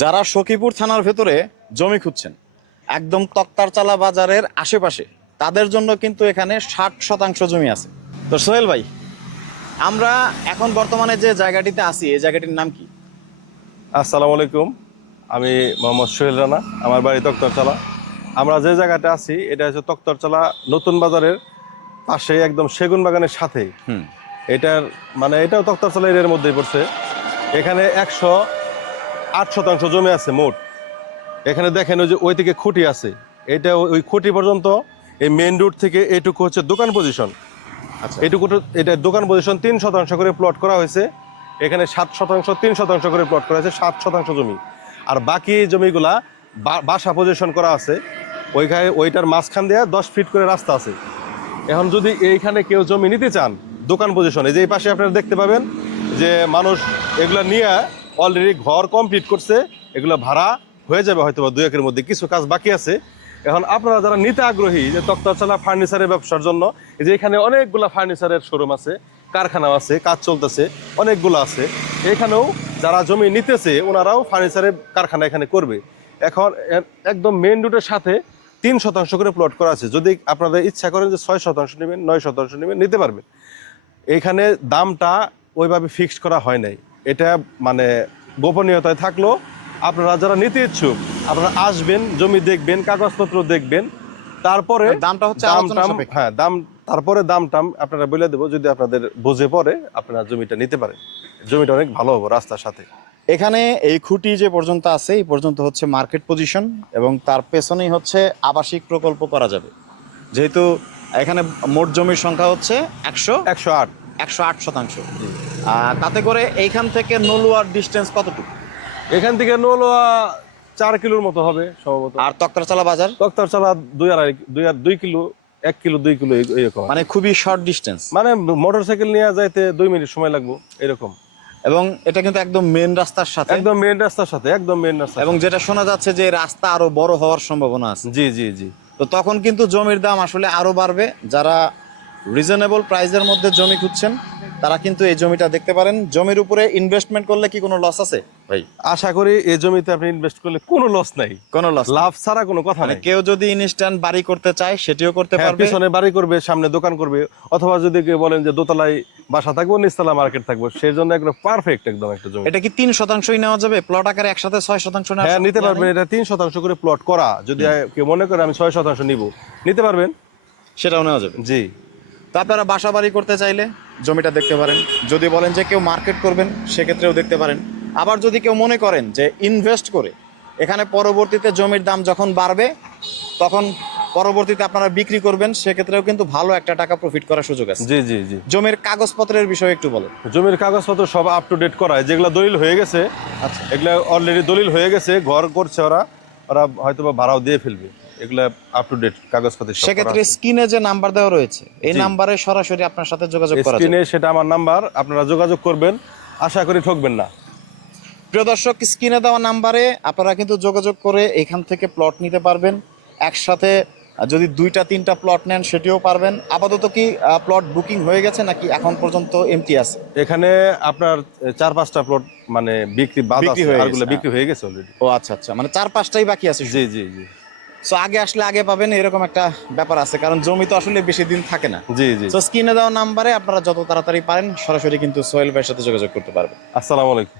যারা সখীপুর থানার ভেতরে জমি খুঁজছেন একদম তক্তারচালা বাজারের আশেপাশে, তাদের জন্য কিন্তু এখানে 60% জমি আছে। তো সোহেল ভাই, আমরা এখন বর্তমানে যে জায়গাটিতে আছি, এই জায়গাটির নাম কি? আসসালামু আলাইকুম, আমি মোহাম্মদ সোহেল রানা, আমার বাড়ি তক্তরচালা। আমরা যে জায়গাটা আছি এটা হচ্ছে তক্তরচালা নতুন বাজারের পাশে, একদম সেগুন বাগানের সাথে। এটার মানে এটাও তক্তরচালা এরিয়ার মধ্যেই পড়ছে। এখানে 108% জমি আছে মোট। এখানে দেখেন ওই যে ওই দিকে খুঁটি আছে, এটা ওই খুঁটি পর্যন্ত এই মেইন রোড থেকে এইটুকু হচ্ছে দোকান পজিশন। আচ্ছা, এইটুকু এটা দোকান পজিশন 3% করে প্লট করা হয়েছে। এখানে 7% 3% করে প্লট করা হয়েছে, 7% জমি। আর বাকি জমিগুলা বাসা পজিশন করা আছে। ওইটার মাঝখান দিয়ে 10 ফিট করে রাস্তা আছে। এখন যদি এইখানে কেউ জমি নিতে চান দোকান পজিশনে, যে এই পাশে আপনারা দেখতে পাবেন যে মানুষ এগুলা নিয়ে অলরেডি ঘর কমপ্লিট করছে, এগুলো ভাড়া হয়ে যাবে হয়তো বা 2-1 মধ্যে, কিছু কাজ বাকি আছে। এখন আপনারা যারা নিতে আগ্রহী যে তক্তরচালা ফার্নিচারের ব্যবসার জন্য, যে এখানে অনেকগুলা ফার্নিচারের শোরুম আছে, কারখানাও আছে, কাজ চলতেছে, অনেকগুলো আছে। এখানেও যারা জমি নিতেছে ওনারাও ফার্নিচারের কারখানা এখানে করবে। এখন একদম মেইন রোডের সাথে 3% করে প্লট করা আছে। যদি আপনাদের ইচ্ছা করেন যে 6% নেবেন, 9% নেবেন, নিতে পারবেন। এখানে দামটা ওইভাবে ফিক্সড করা হয় নাই, এটা মানে গোপনীয়তায় থাকলো। আপনারা যারা নিতে ইচ্ছুক আপনারা আসবেন, জমি দেখবেন, কাগজপত্র দেখবেন, তারপরে দামটা হচ্ছে আলোচনা সাপেক্ষে। হ্যাঁ তারপরে দামটা আপনারা বলে দেবো। যদি আপনাদের বুঝে পড়ে আপনারা জমিটা নিতে পারেন। জমিটা অনেক ভালো হবে রাস্তার সাথে। এখানে এই খুঁটি যে পর্যন্ত আছে এই পর্যন্ত হচ্ছে মার্কেট পজিশন, এবং তার পেছনেই হচ্ছে আবাসিক প্রকল্প করা যাবে। যেহেতু এখানে মোট জমির সংখ্যা হচ্ছে 108%। তাতে করে এইখান থেকে নলুয়ার ডিস্টেন্স কতটুকু? এখান থেকে নলুয়া 4 কিলোর মতো হবে সম্ভবত। আর তক্তারচালা বাজার? তক্তরচালা 2 কিলো, 1 কিলো 2 কিলো এরকম। মানে খুবই শর্ট ডিস্টেন্স, মানে মোটরসাইকেল নিয়ে যাইতে 2 মিনিট সময় লাগবে এরকম। এবং এটা কিন্তু একদম মেন রাস্তার সাথে, একদম মেন রাস্তার সাথে, একদম মেন রাস্তা। এবং যেটা শোনা যাচ্ছে যে রাস্তা আরো বড় হওয়ার সম্ভাবনা আছে। জি জি জি। তো তখন কিন্তু জমির দাম আসলে আরো বাড়বে। যারা রিজনেবল প্রাইসের মধ্যে জমি খুঁজছেন তারা কিন্তু এই জমিটা দেখতে পারেন। জমির উপরে ইনভেস্টমেন্ট করলে কি কোনো লস আছে ভাই? আশা করি এই জমিতে আপনি ইনভেস্ট করলে কোনো লস নাই, কোনো লস, লাভ ছাড়া কোনো কথা মানে নাই। কেউ যদি ইনস্ট্যান্ট বাড়ি করতে চায় সেটিও করতে পারবে। পিছনে বাড়ি করবে, সামনে দোকান করবে, অথবা যদি কেউ বলেন যে দোতলায় বাসা থাকবো, নিচতলা মার্কেট থাকবো, সেই জন্য একদম পারফেক্ট একদম একটা জমি। এটা কি 3%ই নেওয়া যাবে? প্লট আকারে একসাথে 6% নেওয়া? হ্যাঁ, নিতে পারবেন। এটা 3% করে প্লট করা। যদি কেউ মনে করে আমি 6% নিব, নিতে পারবেন, সেটাও নেওয়া যাবে। জি। তো আপনারা বাসা বাড়ি করতে চাইলে জমিটা দেখতে পারেন। যদি বলেন যে কেউ মার্কেট করবেন সেক্ষেত্রেও দেখতে পারেন। আবার যদি কেউ মনে করেন যে ইনভেস্ট করে এখানে পরবর্তীতে জমির দাম যখন বাড়বে তখন পরবর্তীতে আপনারা বিক্রি করবেন, সেক্ষেত্রেও কিন্তু ভালো একটা টাকা প্রফিট করার সুযোগ আছে। জি জি জি। জমির কাগজপত্রের বিষয়ে একটু বলেন। জমির কাগজপত্র সব আপ টু ডেট করা, যেগুলো দলিল হয়ে গেছে। আচ্ছা, এগুলা অলরেডি দলিল হয়ে গেছে, ঘর করছে ওরা, ওরা হয়তো বা ভাড়াও দিয়ে ফেলবে। এগুলা আপ টু ডেট কাগজপত্র। সেক্ষেত্রে স্ক্রিনে যে নাম্বার দেওয়া রয়েছে এই নাম্বারে সরাসরি আপনার সাথে যোগাযোগ করা যাবে। স্ক্রিনে সেটা আমার নাম্বার, আপনারা যোগাযোগ করবেন, আশা করি ঠকবেন না। প্রিয় দর্শক, স্ক্রিনে দেওয়া নাম্বারে আপনারা কিন্তু যোগাযোগ করে এখান থেকে প্লট নিতে পারবেন। একসাথে যদি 2-3টা প্লট নেন সেটিও পারবেন। আপাতত কি প্লট বুকিং হয়ে গেছে নাকি এখন পর্যন্ত এমটি আছে? এখানে আপনার 4-5টা প্লট মানে বিক্রি হয়ে গেছে অলরেডি। ও আচ্ছা আচ্ছা, মানে 4-5টাই বাকি আছে। জি জি জি। সো আগে আসলে আগে পাবেন, এরকম একটা ব্যাপার আছে, কারণ জমি তো আসলে বেশি দিন থাকে না। জি জি। তো স্ক্রিনে দেওয়া নাম্বারে আপনারা যত তাড়াতাড়ি পারেন সরাসরি কিন্তু সোহেল ভাইয়ের সাথে যোগাযোগ করতে পারবেন। আসসালামু আলাইকুম।